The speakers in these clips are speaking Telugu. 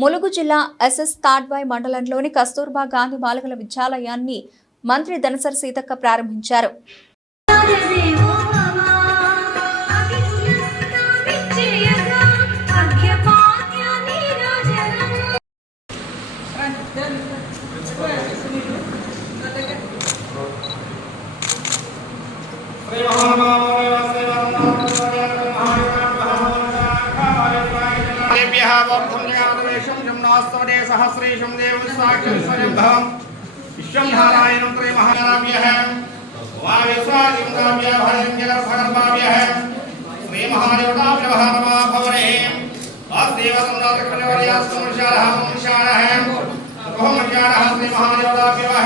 ములుగు జిల్లా ఎస్ఎస్ తాడ్వాయి మండలంలోని కస్తూర్బా గాంధీ బాలికల విద్యాలయాన్ని మంత్రి ధనసరి సీతక్క ప్రారంభించారు. सहस्रेशं देव साक्षात् स्वयंभवं विश्वं नारायणं त्रयमहाराव्यः वायुस्वादिं राव्य भयंकर भगवाव्यः श्री महादेवताभ्यः नमः भवरे वासुदेव संदारकलवर्यः संशारः संशारः बहुमज्ञानः श्री महादेवताभ्यः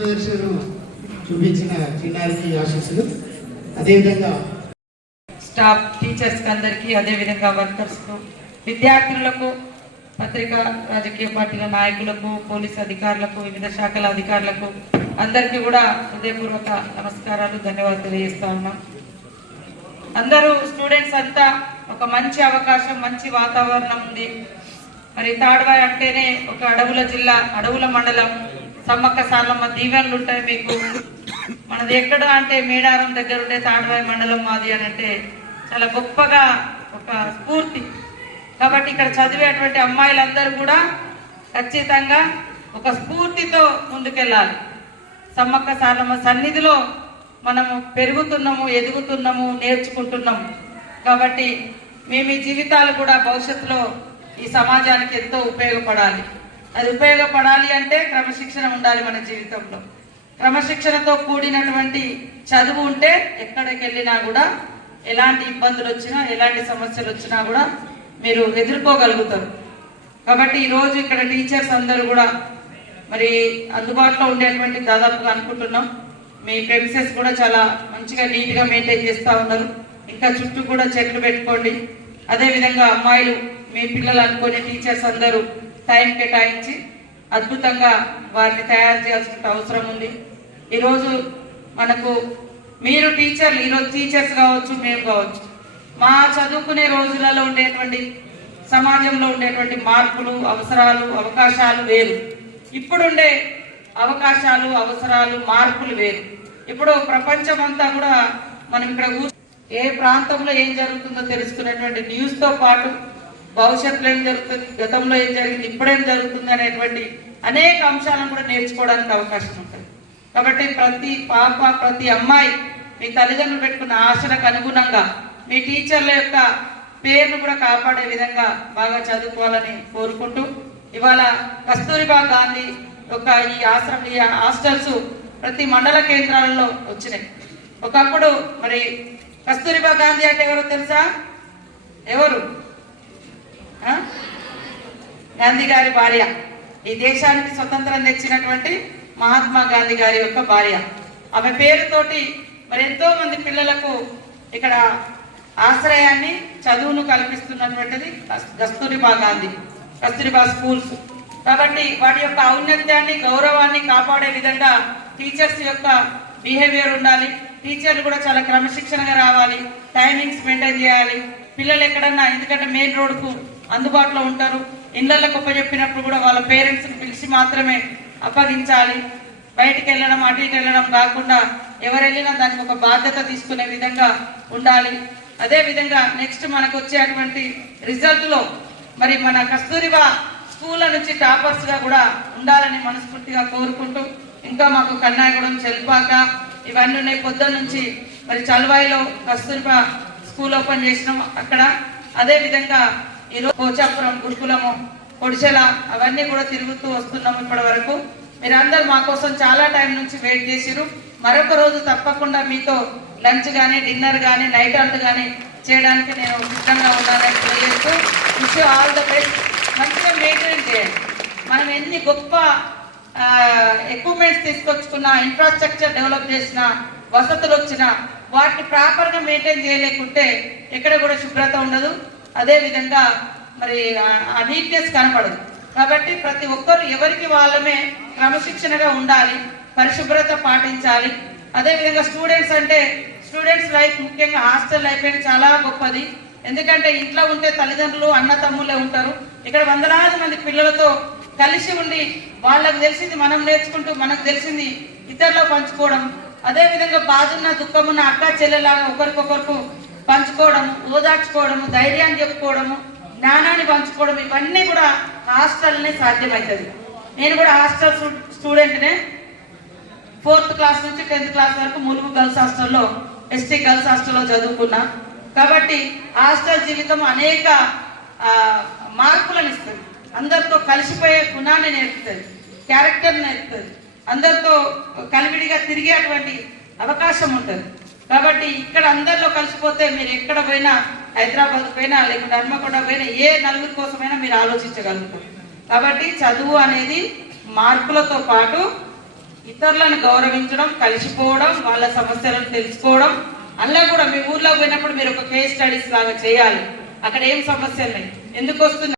ప్రదర్శనను చూపించిన చిన్నారికి ఆశీస్సులు. అదేవిధంగా స్టాఫ్ టీచర్స్ అందరికీ, అదేవిధంగా వర్కర్స్కు, విద్యార్థులకు, పత్రికా రాజకీయ పార్టీల నాయకులకు, పోలీస్ అధికారులకు, వివిధ శాఖల అధికారులకు అందరికీ కూడా హృదయపూర్వక నమస్కారాలు, ధన్యవాదాలు తెలియజేస్తా ఉన్నాం. అందరూ స్టూడెంట్స్ అంతా ఒక మంచి అవకాశం, మంచి వాతావరణం ఉంది. మరి తాడ్వాయి అంటేనే ఒక అడవుల జిల్లా, అడవుల మండలం, సమ్మక్క సార్లమ్మ దీవెనలు ఉంటాయి మీకు. మనది ఎక్కడ అంటే మేడారం దగ్గర ఉండే తాడ్వాయి మండలం మాది అని అంటే చాలా గొప్పగా ఒక స్ఫూర్తి. కాబట్టి ఇక్కడ చదివేటువంటి అమ్మాయిలందరూ కూడా ఖచ్చితంగా ఒక స్ఫూర్తితో ముందుకెళ్ళాలి. సమ్మక్క సార్లమ్మ సన్నిధిలో మనము పెరుగుతున్నాము, ఎదుగుతున్నాము, నేర్చుకుంటున్నాము. కాబట్టి మేము ఈ జీవితాలు కూడా భవిష్యత్తులో ఈ సమాజానికి ఎంతో ఉపయోగపడాలి. అది ఉపయోగపడాలి అంటే క్రమశిక్షణ ఉండాలి. మన జీవితంలో క్రమశిక్షణతో కూడినటువంటి చదువు ఉంటే ఎక్కడికి వెళ్ళినా కూడా ఎలాంటి ఇబ్బందులు వచ్చినా, ఎలాంటి సమస్యలు వచ్చినా కూడా మీరు ఎదుర్కోగలుగుతారు. కాబట్టి ఈరోజు ఇక్కడ టీచర్స్ అందరూ కూడా మరి అందుబాటులో ఉండేటువంటి దాదాపుగా అనుకుంటున్నాం. మీ ప్రెమిసెస్ కూడా చాలా మంచిగా నీట్గా మెయింటైన్ చేస్తూ ఉన్నారు. ఇంకా చుట్టూ కూడా చెట్లు పెట్టుకోండి. అదేవిధంగా అమ్మాయిలు, మీ పిల్లలు అనుకునే టీచర్స్ అందరూ టైం కేటాయించి అద్భుతంగా వారిని తయారు చేయాల్సిన అవసరం ఉంది. ఈరోజు మనకు మీరు టీచర్లు, ఈరోజు టీచర్స్ కావచ్చు, మేము కావచ్చు, మా చదువుకునే రోజులలో ఉండేటువంటి సమాజంలో ఉండేటువంటి మార్పులు, అవసరాలు, అవకాశాలు వేరు. ఇప్పుడుండే అవకాశాలు, అవసరాలు, మార్పులు వేరు. ఇప్పుడు ప్రపంచం అంతా కూడా మనం ఇక్కడ ఏ ప్రాంతంలో ఏం జరుగుతుందో తెలుసుకునేటువంటి న్యూస్తో పాటు భవిష్యత్తులో ఏం జరుగుతుంది, గతంలో ఏం జరిగింది, ఇప్పుడేం జరుగుతుంది అనేటువంటి అనేక అంశాలను కూడా నేర్చుకోవడానికి అవకాశం ఉంటుంది. కాబట్టి ప్రతి పాప, ప్రతి అమ్మాయి మీ తల్లిదండ్రులు పెట్టుకున్న ఆశలకు అనుగుణంగా మీ టీచర్ల యొక్క పేరును కూడా కాపాడే విధంగా బాగా చదువుకోవాలని కోరుకుంటూ, ఇవాళ కస్తూరిబా గాంధీ యొక్క ఈ హాస్టల్స్ ప్రతి మండల కేంద్రాలలో వచ్చినాయి. ఒకప్పుడు మరి కస్తూరిబా గాంధీ అంటే ఎవరో తెలుసా? ఎవరు? గాంధీ గారి భార్య. ఈ దేశానికి స్వతంత్రం తెచ్చినటువంటి మహాత్మా గాంధీ గారి యొక్క భార్య. ఆమె పేరుతోటి మరి ఎంతో మంది పిల్లలకు ఇక్కడ ఆశ్రయాన్ని, చదువును కల్పిస్తున్నటువంటిది కస్తూరిబా గాంధీ, కస్తూరిబా స్కూల్స్. కాబట్టి వాటి యొక్క ఔన్నత్యాన్ని, గౌరవాన్ని కాపాడే విధంగా టీచర్స్ యొక్క బిహేవియర్ ఉండాలి. టీచర్లు కూడా చాలా క్రమశిక్షణగా రావాలి, టైమింగ్స్ మెయింటైన్ చేయాలి. పిల్లలు ఎక్కడన్నా, ఎందుకంటే మెయిన్ రోడ్కు అందుబాటులో ఉంటారు, ఇళ్లకు అప్పచెప్పినప్పుడు కూడా వాళ్ళ పేరెంట్స్ని పిలిచి మాత్రమే అప్పగించాలి. బయటికి వెళ్ళడం, అటు ఇటు వెళ్ళడం కాకుండా ఎవరు వెళ్ళినా దానికి ఒక బాధ్యత తీసుకునే విధంగా ఉండాలి. అదే విధంగా నెక్స్ట్ మనకు వచ్చేటువంటి రిజల్ట్లో మరి మన కస్తూరిబా స్కూళ్ళ నుంచి టాపర్స్గా కూడా ఉండాలని మనస్ఫూర్తిగా కోరుకుంటూ, ఇంకా మాకు కన్నాయగూడెం, చెల్పాక ఇవన్నీ ఉన్నాయి. పొద్దున్న నుంచి మరి చల్వాయిలో కస్తూరిబా స్కూల్ ఓపెన్ చేసినాం అక్కడ. అదే విధంగా ఈరోజు పోచాపురం, గురుకులము, పొడిచెల అవన్నీ కూడా తిరుగుతూ వస్తున్నాము ఇప్పటి వరకు. మీరందరూ మా కోసం చాలా టైం నుంచి వెయిట్ చేసిరు. మరొక రోజు తప్పకుండా మీతో లంచ్ కానీ, డిన్నర్ కానీ, నైట్ అవుట్ కానీ చేయడానికి నేను సిద్ధంగా ఉన్నానని తెలియజేస్తూ wish you all the best. మంచిగా మెయింటైన్ చేయండి. మనం ఎన్ని గొప్ప ఎక్విప్మెంట్స్ తీసుకొచ్చుకున్నా, ఇన్ఫ్రాస్ట్రక్చర్ డెవలప్ చేసిన, వసతులు వచ్చినా వాటిని ప్రాపర్గా మెయింటైన్ చేయలేకుంటే ఎక్కడ కూడా శుభ్రత ఉండదు. అదేవిధంగా మరి ఆ నీట్నెస్ కనపడదు. కాబట్టి ప్రతి ఒక్కరు ఎవరికి వాళ్ళమే క్రమశిక్షణగా ఉండాలి, పరిశుభ్రత పాటించాలి. అదేవిధంగా స్టూడెంట్స్ అంటే స్టూడెంట్స్ లైఫ్, ముఖ్యంగా హాస్టల్ లైఫ్ అనేది చాలా గొప్పది. ఎందుకంటే ఇంట్లో ఉంటే తల్లిదండ్రులు, అన్న తమ్ముళ్ళే ఉంటారు. ఇక్కడ వందలాది మంది పిల్లలతో కలిసి ఉండి వాళ్ళకు తెలిసింది మనం నేర్చుకుంటూ, మనకు తెలిసింది ఇతరులు పంచుకోవడం, అదేవిధంగా బాధున్న దుఃఖమున్న అక్క చెల్లెలాగా ఒకరికొకరికి పంచుకోవడము, ఓదార్చుకోవడము, ధైర్యాన్ని చెప్పుకోవడము, జ్ఞానాన్ని పంచుకోవడం, ఇవన్నీ కూడా హాస్టల్నే సాధ్యమవుతుంది. నేను కూడా హాస్టల్ స్టూడెంట్నే. 4th క్లాస్ నుంచి 10th క్లాస్ వరకు ములుగు గర్ల్స్ హాస్టల్లో, ఎస్టీ గర్ల్స్ హాస్టల్లో చదువుకున్నా. కాబట్టి హాస్టల్ జీవితం అనేక మార్పులను ఇస్తుంది. అందరితో కలిసిపోయే గుణాన్ని నేర్పుతుంది, క్యారెక్టర్ నేర్పుతుంది, అందరితో కలివిడిగా తిరిగేటువంటి అవకాశం ఉంటుంది. కాబట్టి ఇక్కడ అందరిలో కలిసిపోతే మీరు ఎక్కడ పోయినా, హైదరాబాద్ పోయినా, లేకుంటే హన్మకొండ పోయినా, ఏ నలుగురి కోసమైనా మీరు ఆలోచించగలుగుతారు. కాబట్టి చదువు అనేది మార్కులతో పాటు ఇతరులను గౌరవించడం, కలిసిపోవడం, వాళ్ళ సమస్యలను తెలుసుకోవడం. అందులో కూడా మీ ఊర్లో పోయినప్పుడు మీరు ఒక కేస్ స్టడీస్ లాగా చేయాలి. అక్కడ ఏం సమస్యలు ఉన్నాయి, ఎందుకు వస్తుంది.